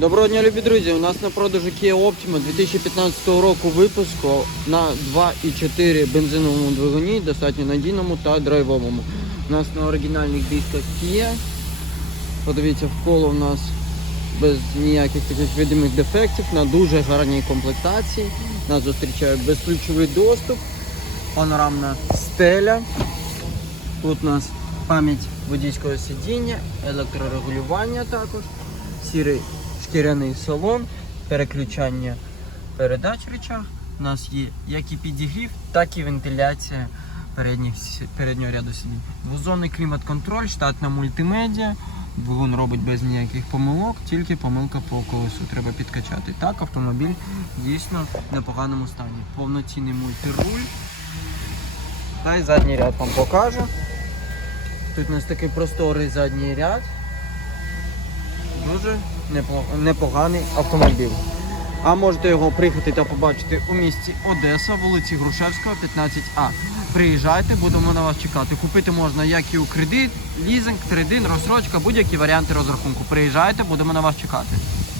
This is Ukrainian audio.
Доброго дня, любі друзі! У нас на продажу Kia Optima 2015 року випуску на 2,4 бензиновому двигуні, достатньо надійному та драйвовому. У нас на оригінальних дисках Kia. Подивіться, вколо у нас без ніяких таких видимих дефектів, на дуже гарній комплектації. Нас зустрічає безключовий доступ, панорамна стеля. Тут у нас пам'ять водійського сидіння, електрорегулювання також, сірий шкіряний салон, переключання передач в речах. У нас є як і підігрів, так і вентиляція передніх, переднього ряду сидінь. Двозонний клімат-контроль, штатна мультимедіа. Двигун робить без ніяких помилок, тільки помилка по колесу треба підкачати. Так, автомобіль дійсно в непоганому стані. Повноцінний мультируль. Та й задній ряд вам покажу. Тут у нас такий просторий задній ряд. Дуже непоганий автомобіль. А можете його приїхати та побачити у місті Одеса, вулиці Грушевського, 15А. Приїжджайте, будемо на вас чекати. Купити можна як і у кредит, лізинг, тридин, розсрочка, будь-які варіанти розрахунку. Приїжджайте, будемо на вас чекати.